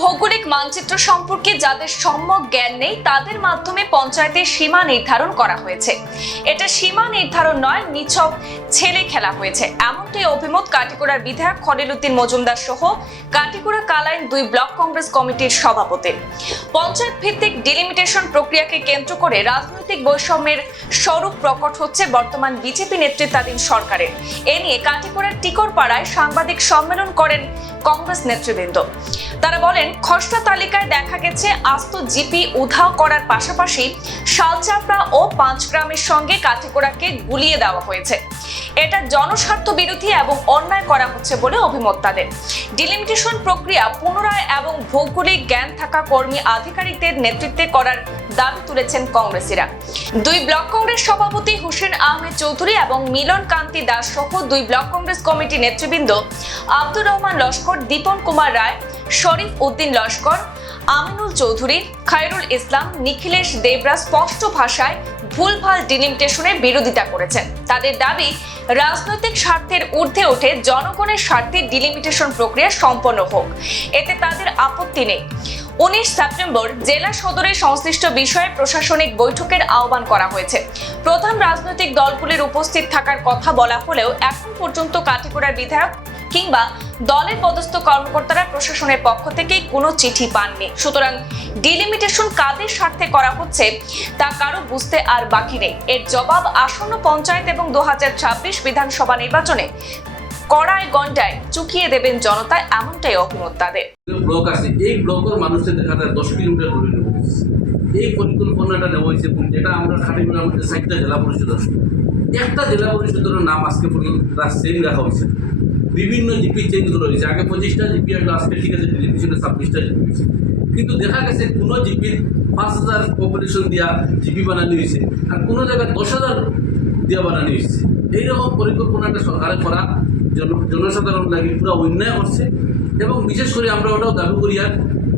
ভৌগোলিক মানচিত্র সম্পর্কে যাদের সম্যক জ্ঞান নেই, তাদের মাধ্যমে পঞ্চায়েতের সীমা নির্ধারণ করা হয়েছে। এটা সীমা নির্ধারণ নয়, নিছক ছেলে খেলা হয়েছে। এমনটাই অভিমত কাটিকুড়ার বিধায়ক খলিল উদ্দিন মজুমদার সহ কাটিকুড়া কালাইন দুই ব্লক কংগ্রেস কমিটির সভাপতি। পঞ্চায়েত ভিত্তিক ডিলিমিটেশন প্রক্রিয়াকে কেন্দ্র করে রাজনৈতিক বৈষম্যের স্বরূপ প্রকট হচ্ছে বর্তমান বিজেপি নেতৃত্বাধীন সরকারের। এ নিয়ে কাটিকুড়ার টিকরপাড়ায় সাংবাদিক সম্মেলন করেন কংগ্রেস নেতৃবৃন্দ। তারা বলেন, খসড়া তালিকায় দেখা গেছে আস্ত জিপি উধাও করার পাশাপাশি শালচাপড়া ও পাঁচগ্রামের সঙ্গে কাঠিকোড়াকে গুলিয়ে দেওয়া হয়েছে। এটা জনস্বার্থ বিরোধী এবং অন্যায় করা হচ্ছে বলে অভিমত তাদের। ডিলিমিটেশন প্রক্রিয়া পুনরায় এবং ভৌগোলিক জ্ঞান থাকা কর্মী আধিকারিকদের নেতৃত্বে করার দাবি তুলেছেন কংগ্রেসীরা। দুই ব্লক কংগ্রেস সভাপতি হুসেন আহমেদ চৌধুরী এবং মিলন কান্তি দাস সহ দুই ব্লক কংগ্রেস কমিটি নেতৃবৃন্দ আব্দুর রহমান লস্কর, দীপন কুমার রায়, শরীফ উদ্দিন লস্কর, আমিনুল চৌধুরী, খায়রুল ইসলাম, নিখিলেশ দেবরা স্পষ্ট ভাষায় ভুলভাল ডিলিমিটেশনের বিরোধিতা করেছেন। তাদের দাবি, রাজনৈতিক স্বার্থের ঊর্ধ্বে উঠে জনগণের স্বার্থে ডিলিমিটেশন প্রক্রিয়া সম্পন্ন হোক। এতে তাদের আপত্তি নেই। উনিশ সেপ্টেম্বর জেলা সদরে সংশ্লিষ্ট বিষয়ে প্রশাসনিক বৈঠকের আহ্বান করা হয়েছে। প্রধান রাজনৈতিক দলগুলির উপস্থিত থাকার কথা বলা হলেও এখন পর্যন্ত কাটিগড়ার বিধায়ক কিংবা দলের পদস্থ কর্মকর্তারা প্রশাসনের পক্ষ থেকে কোনো চিঠি পাননি। সুতরাং ডিলিমিটেশন কাদের স্বার্থে করা হচ্ছে, তা কারও বুঝতে আর বাকি নেই। এর জবাব আসন্ন পঞ্চায়েত এবং দু হাজার ছাব্বিশ বিধানসভা নির্বাচনে কড়ায় গন্ডায় চুকিয়ে দেবেন জনতা, এমনটাই অভিমত তাদের। ব্লক আছে, এই ব্লকের মানুষের দেখা যায় দশ কিলোমিটার দূরে এই পরিকল্পনাটা নেওয়া হয়েছে যেটা আমরা খাটিগুলোর মধ্যে সাতটা জেলা পরিষদ আছে। একটা জেলা পরিষদের নাম আজকে পর্যন্ত তার সেম রাখা হয়েছে বিভিন্ন জিপি চেঞ্জ রয়েছে আগে পঁচিশটা জিপি আসলো, আজকে ঠিক আছে পিছনে ছাব্বিশটা জিপি কিন্তু দেখা গেছে কোনো জিপির পাঁচ হাজার পপুলেশন দিয়া জিপি বানানো হয়েছে আর কোনো জায়গায় দশ হাজার দিয়া বানানো হয়েছে। এইরকম পরিকল্পনাটা সরকারে করা, জন, জনসাধারণ লাগে, পুরো অন্যায় করছে। এবং বিশেষ করে আমরা ওটাও দাবি করি আর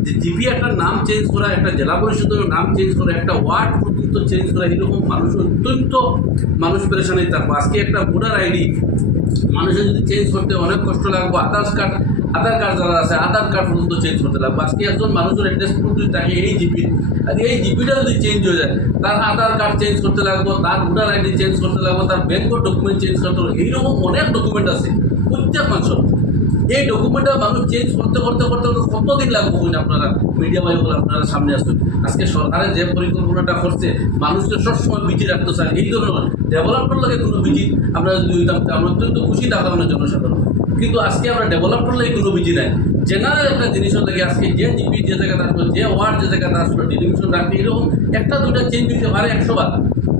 যে জিপি একটা নাম চেঞ্জ করা, একটা জেলা পরিষদের নাম চেঞ্জ করা, একটা ওয়ার্ড পর্যন্ত চেঞ্জ করা এরকম মানুষ অত্যন্ত মানুষ পেরেশানি থাকব আজকে একটা ভোটার আইডি মানুষের যদি চেঞ্জ করতে অনেক কষ্ট লাগবে, আধার কার্ড আধার কার্ড যারা আছে, আধার কার্ড পর্যন্ত চেঞ্জ করতে লাগবে। আজকে একজন মানুষের অ্যাড্রেস প্রুফ যদি থাকে, এই জিপি আর এই জিপিটা যদি চেঞ্জ হয়ে যায়, তার আধার কার্ড চেঞ্জ করতে লাগবে, তার ভোটার আইডি চেঞ্জ করতে লাগবে, তার ব্যাংকের ডকুমেন্ট চেঞ্জ করতে লাগবে, এইরকম অনেক ডকুমেন্ট আছে, প্রত্যেক মানুষের। এই ডকুমেন্টটা মানুষ চেঞ্জ করতে করতে করতে করতে কতদিন লাগবে বলুন আপনারা? মিডিয়া ভাইগুলো আপনারা সামনে আসবেন। আজকে সরকারের যে পরিকল্পনাটা করছে, মানুষকে সবসময় বিজি রাখতে চায়। এই ধরনের ডেভেলপমেন্ট লাগে কোনো বিজি আমরা যদি হইতাম আমরা অত্যন্ত খুশি থাকতাম না জনসাধারণ কিন্তু আজকে আমরা ডেভেলপমেন্ট লাগে কোনো বিজি নাই। জেনারেল একটা জিনিসও লাগে আজকে যে জিপি যে জায়গাতে আসলো যে ওয়ার্ড যে জায়গাতে আসলো ডিলিমিশন রাখবে এরকম একটা দুটা চেঞ্জ হইতে পারে একশো বার।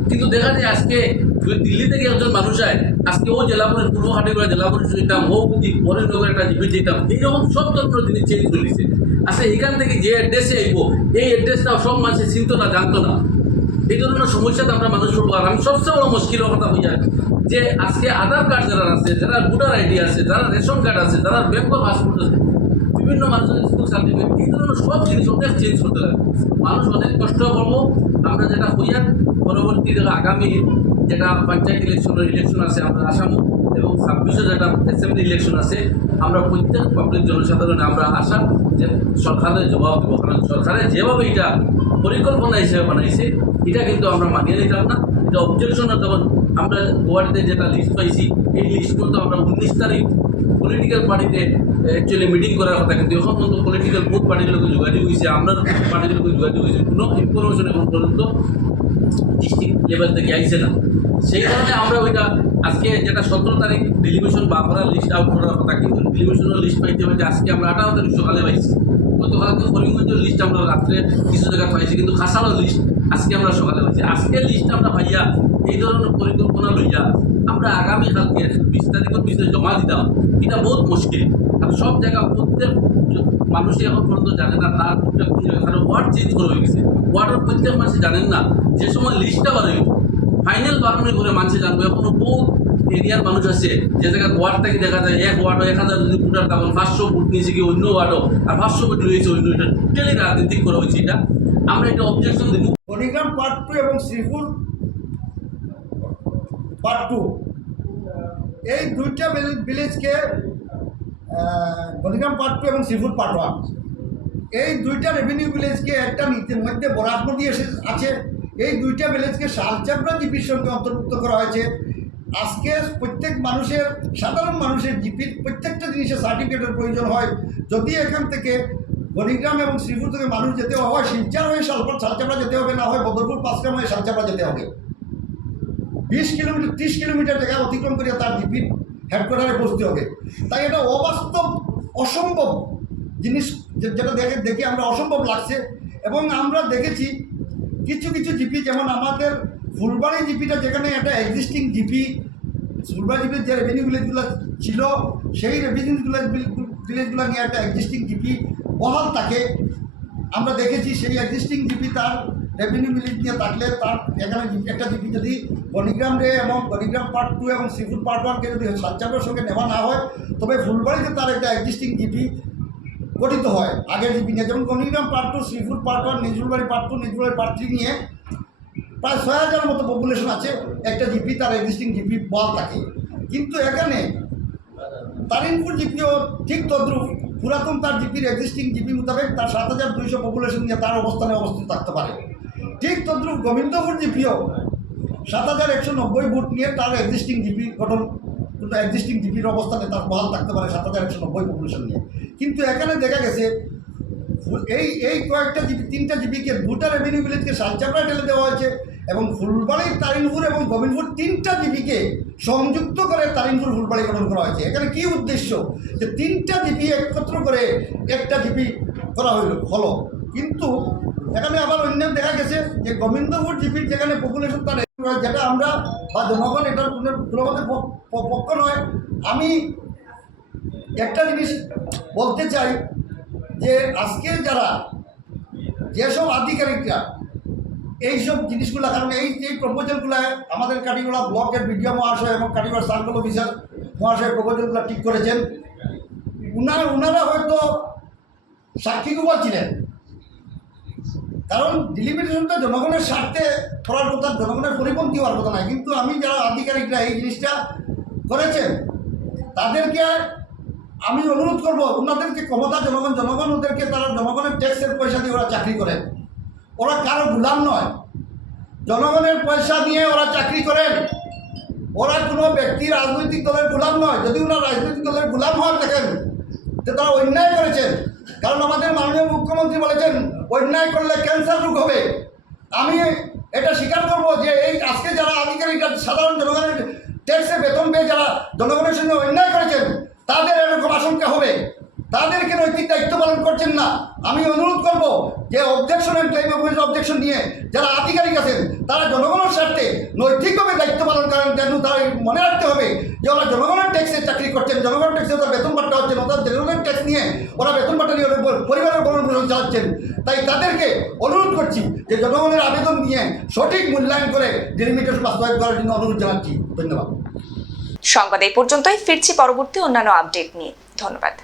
কিন্তু দেখা যায় আজকে যদি দিল্লি থেকে একজন মানুষ আয় আজকে ও জেলা পরিষদ পূর্ব খাটিগুড়া জেলা পরিষদ দিতাম ও পরের নগর একটা জিপি দিতাম এইরকম সব ধরনের জিনিস চেঞ্জ করে দিচ্ছে আচ্ছা এখান থেকে যে অ্যাড্রেসে আইব, এই অ্যাড্রেসটা সব মানুষের চিনত না, জানতো না। এই ধরনের সমস্যাতে আমরা মানুষ পড়ব। আর আমি সবচেয়ে বড় মুশকিল কথা বুঝাই যে আজকে আধার কার্ড যারা আছে, যারা ভোটার আইডি আছে, যারা রেশন কার্ড আছে, যারা ব্যাংকের পাসপোর্ট আছে বিভিন্ন মানুষের স্কুল এই ধরনের সব জিনিস অনেক চেঞ্জ করতে লাগে মানুষ অনেক কষ্ট করব আমরা যেটা হইয়ার পরবর্তী যেটা আগামী যেটা পঞ্চায়েত ইলেকশনের ইলেকশন আছে আমরা আসামও এবং ছাব্বিশে যেটা অ্যাসেম্বলি ইলেকশন আছে, আমরা প্রত্যেক পাবলিক জনসাধারণে আমরা আশা যে সরকারের জবাব দেবো। কারণ সরকারের যেভাবে এটা পরিকল্পনা হিসেবে বানাইছে, এটা কিন্তু আমরা মানিয়ে নিতাম না। এটা অবজেকশন তখন আমরা গুয়াহাটিতে যেটা লিস্ট পাইছি, এই লিস্ট মতো আমরা উনিশ তারিখ পলিটিক্যাল পার্টিতে অ্যাকচুয়ালি মিটিং করার কথা কিন্তু এখন পর্যন্ত পলিটিক্যাল বুথ পার্টিগুলোকে যোগাযোগ হয়েছে, আমরা পার্টিগুলোকে যোগাযোগ হয়েছে, কোনো ইনফরমেশন এখন পর্যন্ত ডিস্ট্রিক্ট লেভেল থেকে আইছে না। সেই কারণে আমরা ওইটা আজকে যেটা সতেরো তারিখ ডেলিমিশন বা করার লিস্ট আউট করার কথা, কিন্তু ডেলিমিশনের লিস্ট পাইতে হয়েছে আজকে আমরা আঠারো তারিখ সকালে পাইছি। গতকালকে করিমগঞ্জের লিস্ট আমরা রাত্রে কিছু জায়গায় পাইছি, কিন্তু খাসারও লিস্ট আজকে আমরা সকালে পাইছি। আজকে লিস্ট আমরা পাইয়া এই ধরনের পরিকল্পনা লইয়া আমরা আগামী কালকে বিশ তারিখের পিছনে জমা দিতাম এটা বহুত মুশকিল। আর সব জায়গা প্রত্যেক মানুষই এখন পর্যন্ত জানে না তার প্রত্যেক কোন জায়গায়। কারণ ওয়ার্ড চেঞ্জ করে হয়ে গেছে। ওয়ার্ডের প্রত্যেক মানুষ জানেন না যে সময় লিস্টটা বার হইব ফাইনাল বারণে করে মানুষ জানবে। এখনও বহুত এরিয়ার মানুষ আছে, যে জায়গায় ওয়ার্ড থেকে দেখা যায়, এক ওয়ার্ডও এক হাজার যদি ভোটার তখন পাঁচশো ভোট নিয়েছে কি অন্য ওয়ার্ডও আর পাঁচশো ভোট রয়েছে অন্য এটা টোটালি রাজনীতি করা হয়েছে এটা। আমরা এটা অবজেকশন দেবো। মণিগ্রাম পার্ট টু এবং শ্রীপুর পার্ট টু এই দুইটা ভিলেজকে আহ, পার্ট টু এবং শ্রীপুর পার্ট ওয়ান এই দুইটা রেভিনিউ ভিলেজকে একটা নীতির মধ্যে বরাক নদী এসে আছে। এই দুইটা ভিলেজকে শালচাপড়া জিপির সঙ্গে অন্তর্ভুক্ত করা হয়েছে। আজকে প্রত্যেক মানুষের সাধারণ মানুষের জিপির প্রত্যেকটা জিনিসের সার্টিফিকেটের প্রয়োজন হয়। যদি এখান থেকে গণিগ্রাম এবং শ্রীপুর থেকে মানুষ যেতে হয় শিলচার হয়ে শালপাট শালচাপড়া যেতে হবে না হয় বদরপুর পাঁচগ্রাম হয়ে শালচাপড়া যেতে হবে। বিশ কিলোমিটার, ত্রিশ কিলোমিটার জায়গা অতিক্রম করে তার জিপির হেডকোয়ার্টারে পৌঁছতে হবে। তাই এটা অবাস্তব, অসম্ভব জিনিস যেটা দেখে দেখে আমরা অসম্ভব লাগছে। এবং আমরা দেখেছি কিছু কিছু জিপি, যেমন আমাদের ফুলবাড়ি জিপিটা যেখানে একটা এক্সিস্টিং জিপি, ফুলবাড়ি জিপির যে রেভিনিউ ভিলেজগুলো ছিল, সেই রেভিনিউ ভিলেজ ভিলেজগুলো নিয়ে একটা এক্সিস্টিং জিপি বহাল থাকে। আমরা দেখেছি সেই এক্সিস্টিং জিপি তার রেভিনিউ ভিলেজ নিয়ে থাকলে তার এখানে একটা জিপি যদি গণিগ্রাম রে এবং গণিগ্রাম পার্ট টু এবং শ্রীপুর পার্ট ওয়ানকে যদি সাজ্জাবের সঙ্গে নেওয়া না হয়, তবে ফুলবাড়িতে তার একটা এক্সিস্টিং জিপি গঠিত হয়। আগের জিপি নিয়ে যেমন Ganigram part two Sripur part one Nijulbari part two Nijulbari part three নিয়ে প্রায় ছয় হাজার মতো পপুলেশন আছে, একটা জিপি তার এক্সিস্টিং জিপি বল থাকে। কিন্তু এখানে তারিনপুর জিপিও ঠিক তদ্রুপ পুরাতন তার জিপির এক্সিস্টিং জিপি মোতাবেক তার সাত হাজার দুইশো পপুলেশন নিয়ে তার অবস্থানে অবস্থিত থাকতে পারে। ঠিক তদ্রুপ গোবিন্দপুর জিপিও সাত হাজার একশো নব্বই বুট নিয়ে তার এক্সিস্টিং জিপি গঠন কিন্তু এক্সিস্টিং জিপির অবস্থানে তার বহাল থাকতে পারে সাত হাজার একশো নব্বই পপুলেশন নিয়ে। কিন্তু এখানে দেখা গেছে, এই এই কয়েকটা জিপি তিনটা জিপিকে দুটা রেভিনিউ ভিলেজকে সালচাপড়া ঢেলে দেওয়া হয়েছে এবং ফুলবাড়ি, তারিনপুর এবং গোবিন্দপুর তিনটা জিপিকে সংযুক্ত করে তারিনপুর ফুলবাড়ি গঠন করা হয়েছে। এখানে কি উদ্দেশ্য? যে তিনটা জিপি একত্র করে একটা জিপি করা হইল, হলো। কিন্তু এখানে আবার অন্য দেখা গেছে যে গোবিন্দপুর জিপির যেখানে পপুলেশন তার যেটা আমরা বা জনগণ এটার কোনো প- পক্ষ নয়। আমি একটা জিনিস বলতে চাই যে আজকের যারা যেসব আধিকারিকরা এইসব জিনিসগুলো, কারণ এই যে প্রপোজালগুলো আমাদের কাটিগড়া ব্লকের বিডিও মহাশয় এবং কাটিগড়া সার্কেল অফিসার মহাশয় প্রপোজালগুলো ঠিক করেছেন, উনার উনারা হয়তো সাক্ষী কুমার ছিলেন। কারণ ডিলিমিটেশনটা জনগণের স্বার্থে করার কথা, জনগণের পরিপন্থী হওয়ার কথা নয়। কিন্তু আমি যারা আধিকারিকরা এই জিনিসটা করেছেন, তাদেরকে আমি অনুরোধ করব, ওনাদেরকে ক্ষমতা জনগণ জনগণ ওদেরকে তারা জনগণের ট্যাক্সের পয়সা দিয়ে ওরা চাকরি করেন। ওরা কারও গুলাম নয়। জনগণের পয়সা নিয়ে ওরা চাকরি করেন। ওরা কোনো ব্যক্তি রাজনৈতিক দলের গুলাম নয়। যদি ওনারা রাজনৈতিক দলের গোলাম হওয়ার দেখেন যে তারা অন্যায় করেছেন। কারণ আমাদের মুখ্যমন্ত্রী বলেছেন, অন্যায় করলে ক্যান্সার রোগ হবে। আমি এটা স্বীকার করব যে এই আজকে যারা আধিকারিকরা সাধারণ জনগণের ট্যাক্সে বেতন পেয়ে যারা জনগণের সঙ্গে অন্যায় করেছেন, তাদের এরকম আশঙ্কা হবে। তাদেরকে নৈতিক দায়িত্ব পালন করছেন না। আমি অনুরোধ করব যে অবজেকশন অ্যান্ড অফিস অবজেকশন নিয়ে যারা আধিকারিক আছেন, তারা জনগণের স্বার্থে নৈতিকভাবে দায়িত্ব পালন করেন যেন তারা মনে রাখতে হবে যে ওরা জনগণের ট্যাক্সে চাকরি করছেন, জনগণের ট্যাক্সে ওরা বেতন পাঠা হচ্ছেন ওরা জনগণের ট্যাক্স নিয়ে ওরা বেতন পাঠা নিয়ে ওদের পরিবারের পোষণ চালাচ্ছেন। তাই তাদেরকে অনুরোধ করছি যে জনগণের আবেদন নিয়ে সঠিক মূল্যায়ন করে ডিলিমিটেশন বাস্তবায়ন করার জন্য অনুরোধ জানাচ্ছি। ধন্যবাদ। সংবাদ এই পর্যন্তই। ফিরছি পরবর্তী অন্যান্য আপডেট নিয়ে। ধন্যবাদ।